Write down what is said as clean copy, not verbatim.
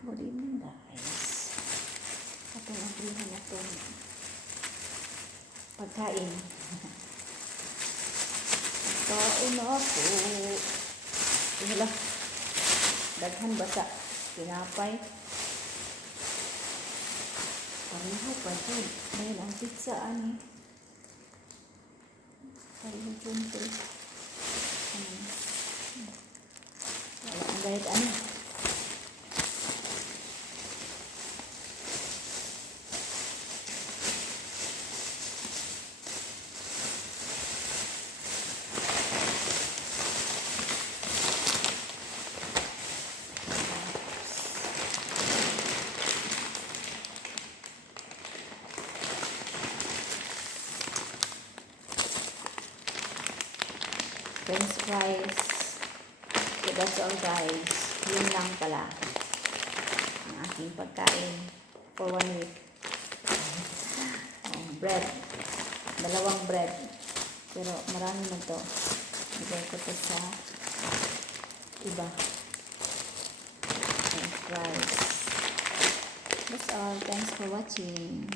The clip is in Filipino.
Good evening guys. Atong agrihan na itong pagkain. Pagkain na ako. Wala. Daghan basa. Pinapay. Pariho pa dyan. Dahil ang pizza ani. Pariho punto. Wala ang gayet ani. French fries. So that's all guys. Yun lang pala ang aking pagkain for 1 week. Bread. 2 bread. Pero marami na to. Bigay ko to sa iba. French fries. That's all. Thanks for watching.